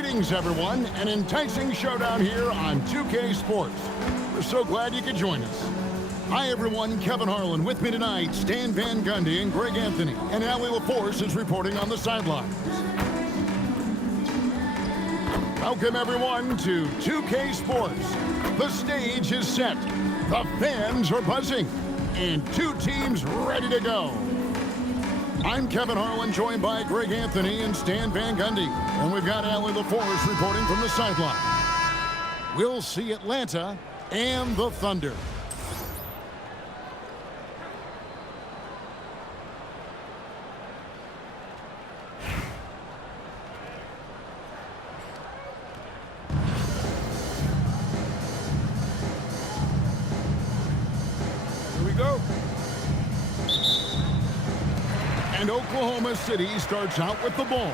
Greetings, everyone. An enticing showdown here on 2K Sports. We're so glad you could join us. Hi, everyone. Kevin Harlan with me tonight. Stan Van Gundy and Greg Anthony. And Allie LaForce is reporting on the sidelines. Welcome, everyone, to 2K Sports. The stage is set. The fans are buzzing. And two teams ready to go. I'm Kevin Harlan, joined by Greg Anthony and Stan Van Gundy. And we've got Allie LaForce reporting from the sideline. We'll see Atlanta and the Thunder. Here we go. And Oklahoma City starts out with the ball.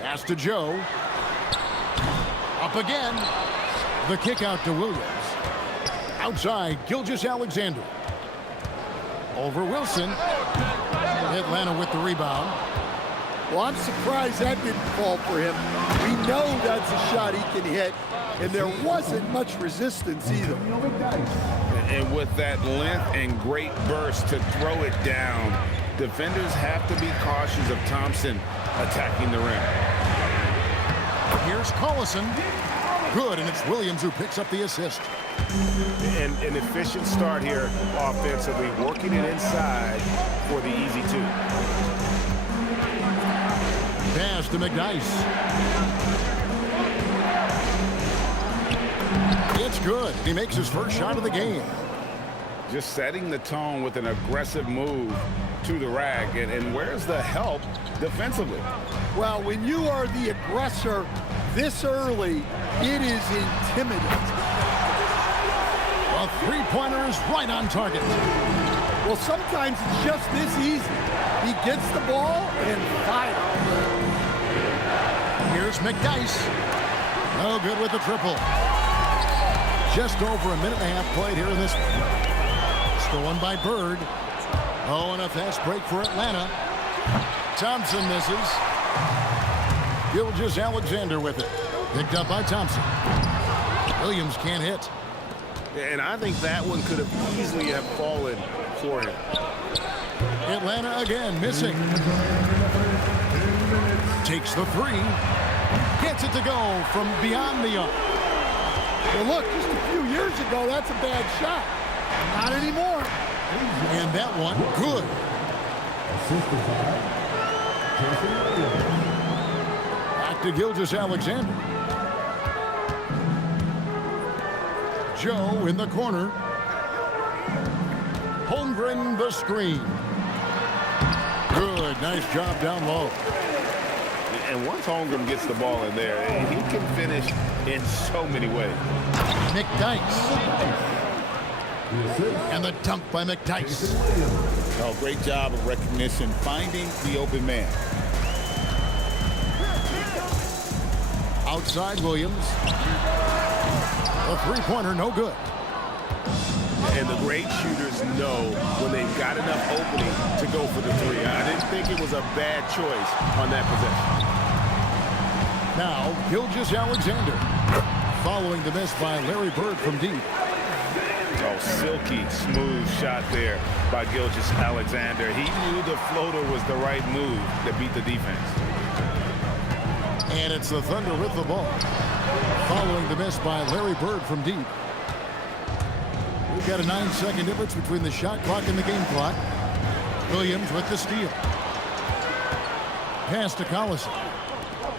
Pass to Joe. Up again. The kick out to Williams. Outside, Gilgeous-Alexander. Over Wilson. Atlanta with the rebound. Well, I'm surprised that didn't fall for him. We know that's a shot he can hit, and there wasn't much resistance either. And with that length and great burst to throw it down, defenders have to be cautious of Thompson attacking the rim. Here's Collison. Good, and it's Williams who picks up the assist. And an efficient start here offensively, working it inside for the easy two. Pass to McDyess. It's good. He makes his first shot of the game. Just setting the tone with an aggressive move to the rack. And where's the help defensively? Well, when you are the aggressor this early, it is intimidating. A three-pointer is right on target. Well, sometimes it's just this easy. He gets the ball and fires. Here's McDyess. No good with the triple. Just over a minute and a half played here in this one. Stolen by Bird. Oh, and a fast break for Atlanta. Thompson misses. Gilgeous-Alexander with it. Picked up by Thompson. Williams can't hit. And I think that one could have easily have fallen for him. Atlanta again missing. Takes the three. Gets it to go from beyond the arc. Well, look, just a few years ago, that's a bad shot. Not anymore. And that one, good. Back to Gilgeous-Alexander. Joe in the corner. Holmgren the screen. Good, nice job down low. And once Holmgren gets the ball in there, he can finish in so many ways. McDyess. And the dunk by McDyess. Oh, great job of recognition, finding the open man. Outside Williams. A three-pointer, no good. And the great shooters know when they've got enough opening to go for the three. I didn't think it was a bad choice on that possession. Now, Gilgeous-Alexander. Following the miss by Larry Bird from deep. Oh, silky smooth shot there by Gilgeous-Alexander. He knew the floater was the right move to beat the defense. And it's the Thunder with the ball. Following the miss by Larry Bird from deep. We've got a 9-second difference between the shot clock and the game clock. Williams with the steal. Pass to Collison.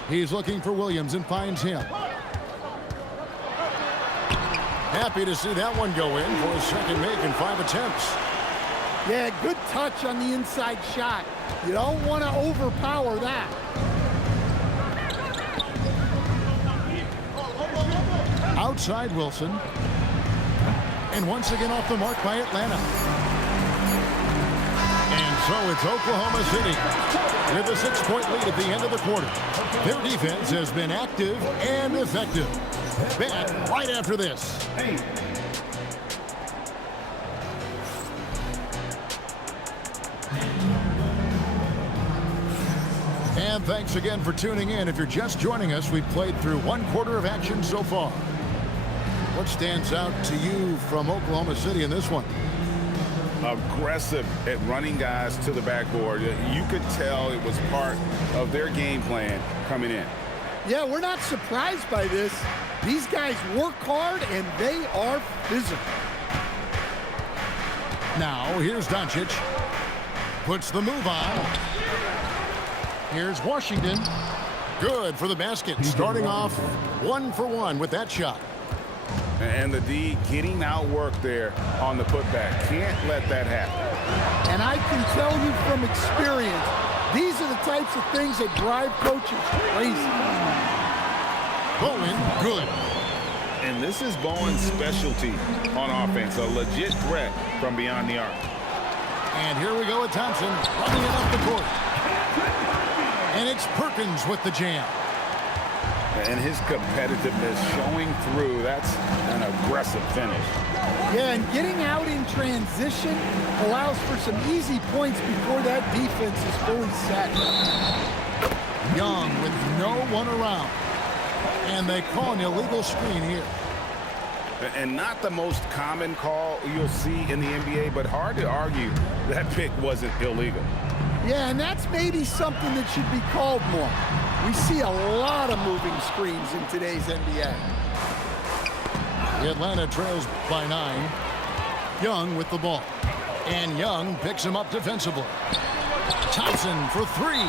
He's looking for Williams and finds him. Happy to see that one go in for a second make in 5 attempts. Yeah, good touch on the inside shot. You don't want to overpower that. Outside Wilson. And once again off the mark by Atlanta. And so it's Oklahoma City with a 6-point lead at the end of the quarter. Their defense has been active and effective. Back right after this. And thanks again for tuning in. If you're just joining us, we've played through 1/4 of action so far. What stands out to you from Oklahoma City in this one? Aggressive at running guys to the backboard. You could tell it was part of their game plan coming in. Yeah, we're not surprised by this. These guys work hard, and they are physical. Now, here's Doncic. Puts the move on. Here's Washington. Good for the basket. Starting off 1 for 1 with that shot. And the D getting outworked there on the putback. Can't let that happen. And I can tell you from experience, these are the types of things that drive coaches crazy. Bowen, good. And this is Bowen's specialty on offense. A legit threat from beyond the arc. And here we go with Thompson running it up the court. And it's Perkins with the jam. And his competitiveness showing through. That's an aggressive finish. Yeah, and getting out in transition allows for some easy points before that defense is fully set. Young with no one around. And they call an illegal screen here. And not the most common call you'll see in the NBA, but hard to argue that pick wasn't illegal. Yeah, and that's maybe something that should be called more. We see a lot of moving screens in today's NBA. Atlanta trails by 9. Young with the ball. And Young picks him up defensively. Thompson for 3.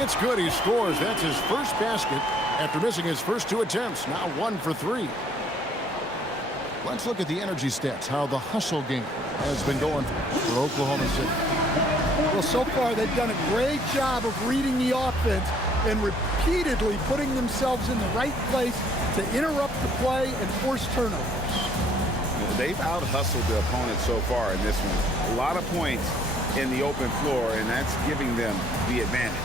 It's good. He scores. That's his first basket after missing his first 2 attempts. Now 1 for 3. Let's look at the energy stats, how the hustle game has been going for Oklahoma City. Well, so far they've done a great job of reading the offense and repeatedly putting themselves in the right place to interrupt the play and force turnovers. They've out-hustled the opponent so far in this one. A lot of points in the open floor, and that's giving them the advantage.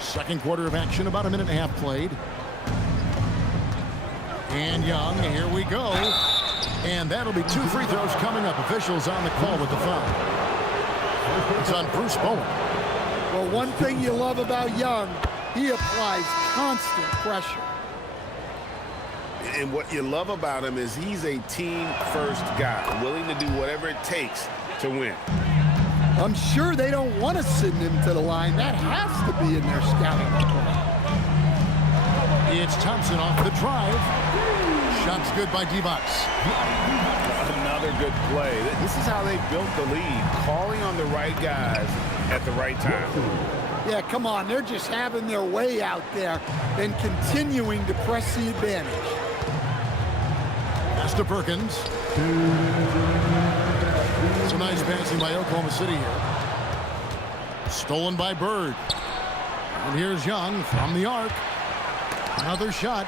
Second quarter of action, about a minute and a half played. And Young, here we go. And that'll be 2 free throws coming up. Officials on the call with the foul. It's on Bruce Bowen. Well, one thing you love about Young, he applies constant pressure. And what you love about him is he's a team-first guy, willing to do whatever it takes to win. I'm sure they don't want to send him to the line. That has to be in their scouting report. It's Thompson off the drive. Shots good by D-Box. Another good play. This is how they built the lead, calling on the right guys at the right time. Yeah, come on. They're just having their way out there and continuing to press the advantage. Pass to Perkins. Some nice passing by Oklahoma City here. Stolen by Bird. And here's Young from the arc. Another shot.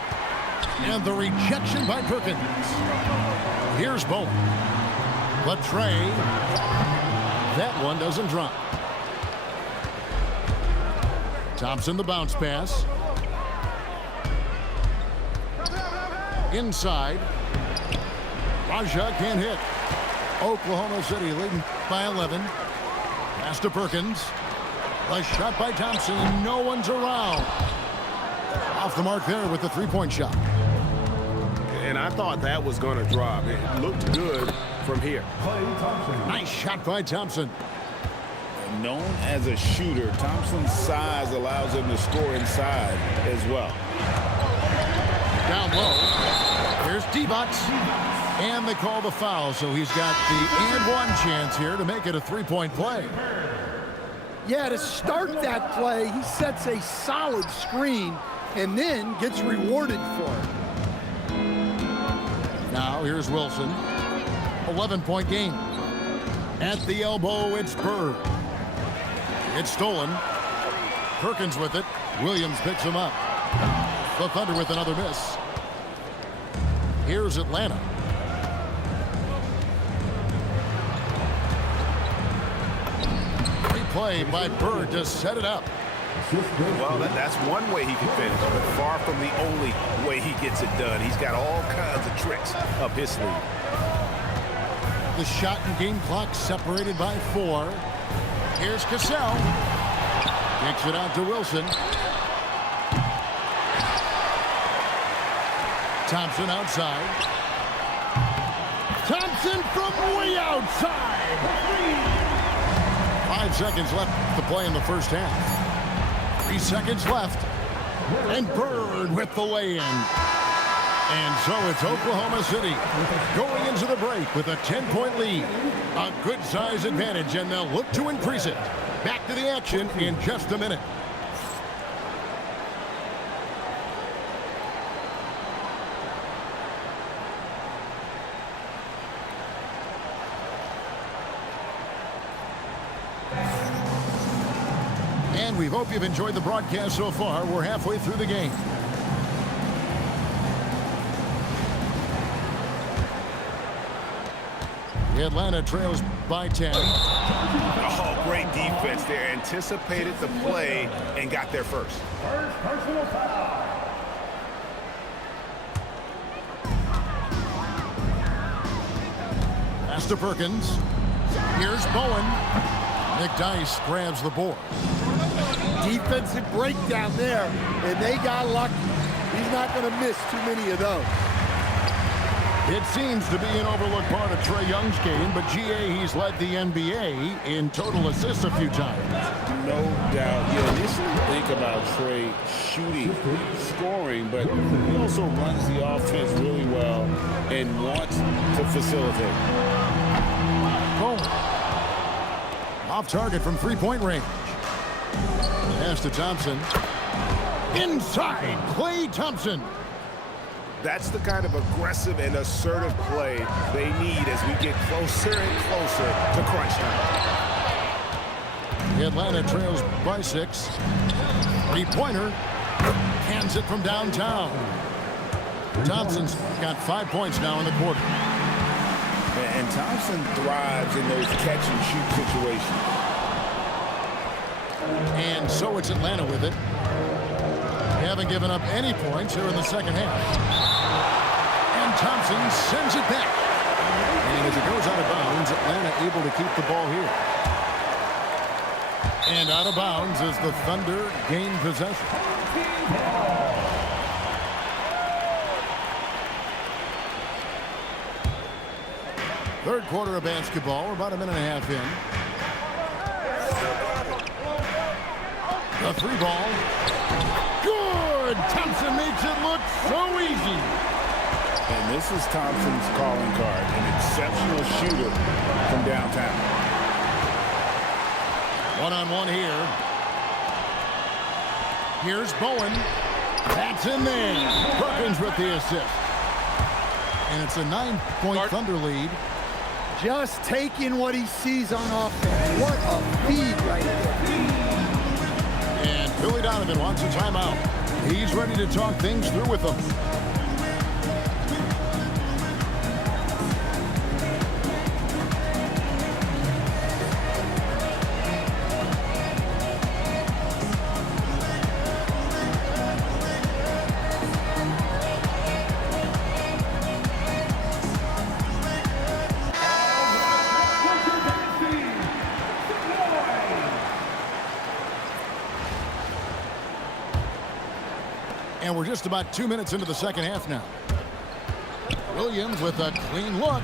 And the rejection by Perkins. Here's Bowen. But Trey. That one doesn't drop. Thompson the bounce pass. Inside. Raja can't hit. Oklahoma City leading by 11. Pass to Perkins. A shot by Thompson. No one's around. Off the mark there with the 3-point shot. And I thought that was going to drop. It looked good from here. Nice shot by Thompson. Known as a shooter, Thompson's size allows him to score inside as well. Down low. Here's D-Box. And they call the foul, so he's got the and-one chance here to make it a 3-point play. Yeah, to start that play, he sets a solid screen and then gets rewarded for it. Now here's Wilson. 11-point game. At the elbow, it's Bird. It's stolen. Perkins with it. Williams picks him up. The Thunder with another miss. Here's Atlanta. Great play by Bird to set it up. Well, that's one way he can finish, but far from the only way he gets it done. He's got all kinds of tricks up his sleeve. The shot and game clock separated by 4. Here's Cassell. Kicks it out to Wilson. Thompson outside. Thompson from way outside. 5 seconds left to play in the first half. 3 seconds left. And Bird with the lay-in. And so it's Oklahoma City going into the break with a 10-point lead. A good size advantage, and they'll look to increase it. Back to the action in just a minute. And we hope you've enjoyed the broadcast so far. We're halfway through the game. Atlanta trails by 10. Oh, great defense there. Anticipated the play and got there first. Personal foul. Pass to Perkins. Here's Bowen. Nick Dice grabs the board. Defensive breakdown there, and they got lucky. He's not going to miss too many of those. It seems to be an overlooked part of Trae Young's game, but GA, he's led the NBA in total assists a few times. No doubt. You initially think about Trae shooting, scoring, but he also runs the offense really well and wants to facilitate. Boom. Off target from three-point range. Pass to Thompson. Inside, Klay Thompson. That's the kind of aggressive and assertive play they need as we get closer and closer to crunch time. Atlanta trails by 6. Three-pointer. Hands it from downtown. Thompson's got 5 points now in the quarter. And Thompson thrives in those catch-and-shoot situations. And so it's Atlanta with it. They haven't given up any points here in the second half. And Thompson sends it back. And as it goes out of bounds, Atlanta able to keep the ball here. And out of bounds as the Thunder gain possession. Third quarter of basketball. We're about a minute and a half in. The 3 ball. Good! Thompson makes it look so easy. And this is Thompson's calling card, an exceptional shooter from downtown. One-on-one here. Here's Bowen. That's in there. Perkins with the assist. And it's a 9-point Thunder lead. Just taking what he sees on offense. What a feed right there. And Billy Donovan wants a timeout. He's ready to talk things through with them. And we're just about 2 minutes into the second half now. Williams with a clean look.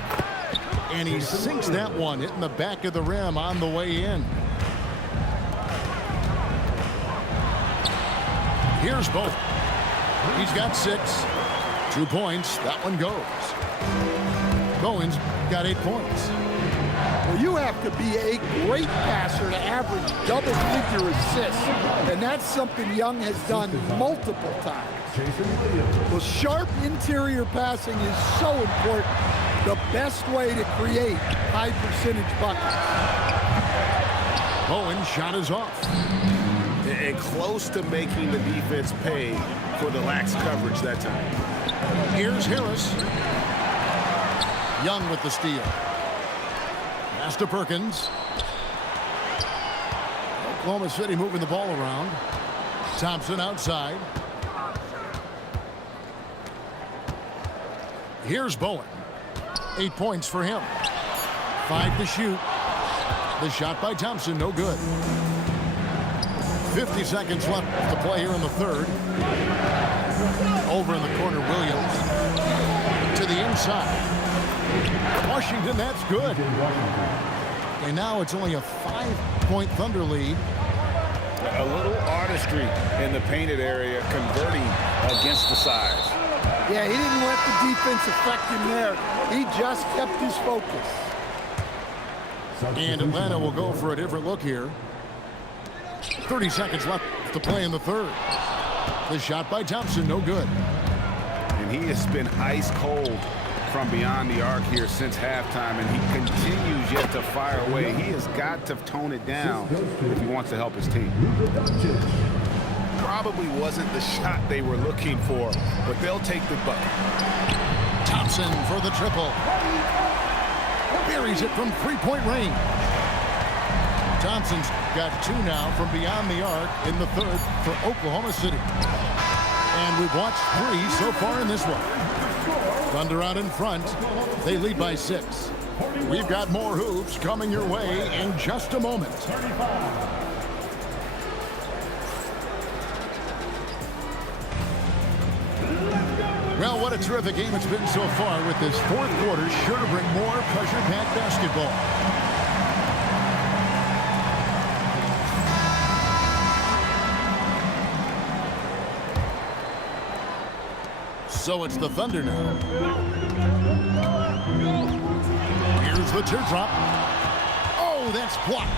And he sinks that one, hitting the back of the rim on the way in. Here's Bowen. He's got 6. 2 points. That one goes. Bowen's got 8 points. Well, you have to be a great passer to average double-figure assists, and that's something Young has done multiple times. Well, sharp interior passing is so important. The best way to create high-percentage buckets. Bowen shot is off. And close to making the defense pay for the lax coverage that time. Here's Harris. Young with the steal. Pass to Perkins. Oklahoma City moving the ball around. Thompson outside. Here's Bowen. 8 points for him. 5 to shoot. The shot by Thompson, no good. 50 seconds left to play here in the third. Over in the corner, Williams. To the inside. Washington, that's good. And now it's only a 5-point Thunder lead. A little artistry in the painted area, converting against the size. Yeah, he didn't let the defense affect him there. He just kept his focus. And Atlanta will go for a different look here. 30 seconds left to play in the third. The shot by Thompson, no good. And he has been ice cold from beyond the arc here since halftime, and he continues yet to fire away. He has got to tone it down if he wants to help his team. Probably wasn't the shot they were looking for, but they'll take the bucket. Thompson for the triple. Buries it from three-point range. Thompson's got 2 now from beyond the arc in the third for Oklahoma City. And we've watched 3 so far in this one. Thunder out in front. They lead by 6. We've got more hoops coming your way in just a moment. Well, what a terrific game it's been so far, with this fourth quarter sure to bring more pressure-packed basketball. So it's the Thunder now. Here's the teardrop. Oh, that's blocked.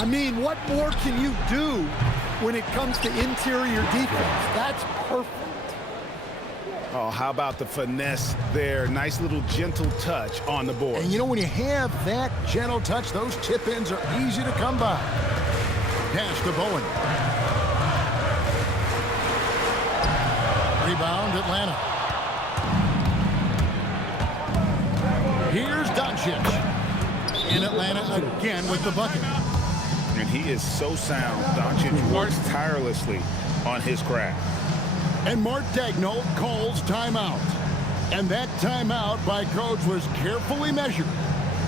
I mean, what more can you do when it comes to interior defense? That's perfect. Oh, how about the finesse there? Nice little gentle touch on the board. And you know, when you have that gentle touch, those tip-ins are easy to come by. Pass to Bowen. Rebound, Atlanta. Here's Doncic. And Atlanta again with the bucket. And he is so sound. Doncic works tirelessly on his craft. And Mark Daigneault calls timeout. And that timeout by Coach was carefully measured,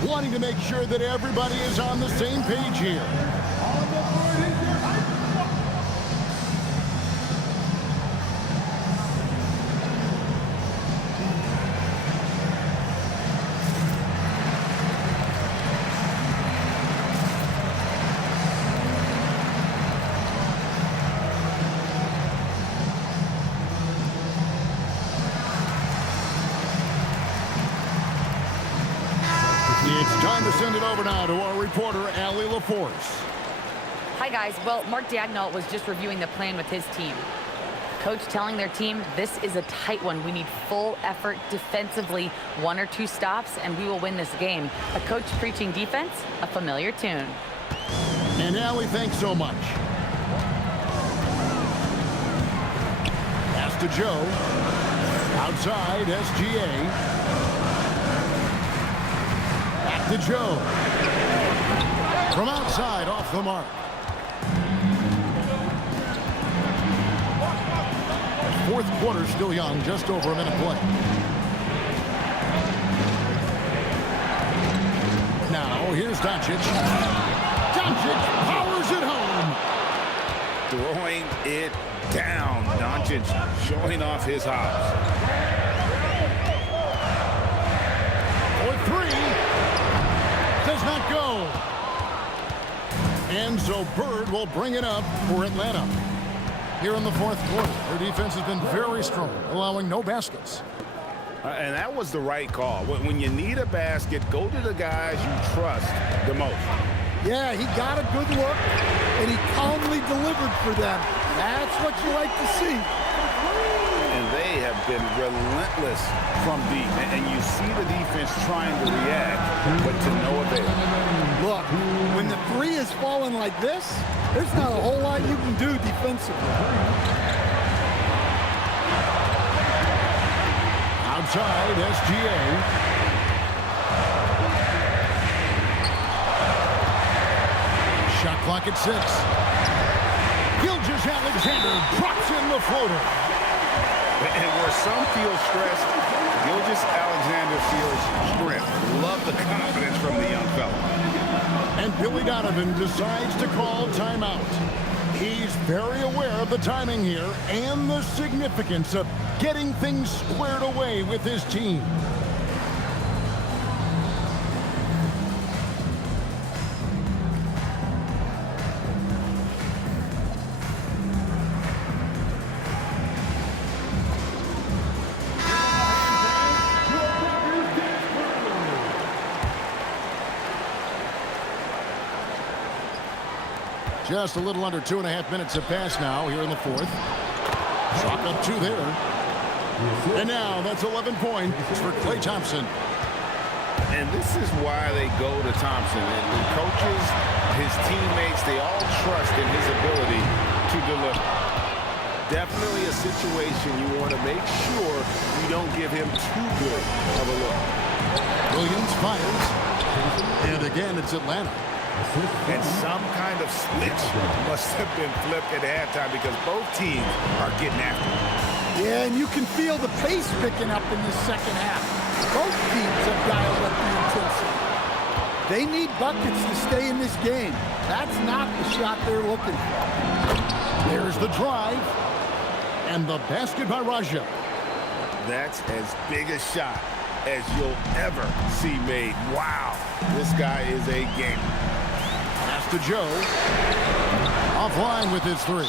wanting to make sure that everybody is on the same page here. It's time to send it over now to our reporter, Allie LaForce. Hi, guys. Well, Mark Daigneault was just reviewing the plan with his team. Coach telling their team, this is a tight one. We need full effort defensively, 1 or 2 stops, and we will win this game. A coach preaching defense, a familiar tune. And Allie, thanks so much. Pass to Joe. Outside, SGA. To Joe. From outside, off the mark. Fourth quarter still young, just over a minute play. Now, here's Doncic. Doncic powers it home. Throwing it down. Doncic showing off his hops. For 3. Does not go. And so Bird will bring it up for Atlanta. Here in the fourth quarter, their defense has been very strong, allowing no baskets. And that was the right call. When you need a basket, go to the guys you trust the most. Yeah, he got a good look, and he calmly delivered for them. That's what you like to see. And they have been relentless from deep. And you see the defense trying to react, but to no avail. Look, when the 3 is falling like this, there's not a whole lot you can do defensively. Outside, SGA. Shot clock at 6. Gilgeous-Alexander drops in the floater. And where some feel stressed, Gilgeous-Alexander feels strength. Love the confidence from the young fella. And Billy Donovan decides to call timeout. He's very aware of the timing here and the significance of getting things squared away with his team. Just a little under 2.5 minutes have passed now here in the fourth. Chalk up 2 there. And now that's 11 points for Klay Thompson. And this is why they go to Thompson. And the coaches, his teammates, they all trust in his ability to deliver. Definitely a situation you want to make sure you don't give him too good of a look. Williams fires. And again, it's Atlanta. And some kind of switch must have been flipped at halftime because both teams are getting after it. Yeah, and you can feel the pace picking up in the second half. Both teams have dialed up the intensity. They need buckets to stay in this game. That's not the shot they're looking for. There's the drive. And the basket by Raja. That's as big a shot as you'll ever see made. Wow, this guy is a gamer. Pass to Joe. Offline with his 3.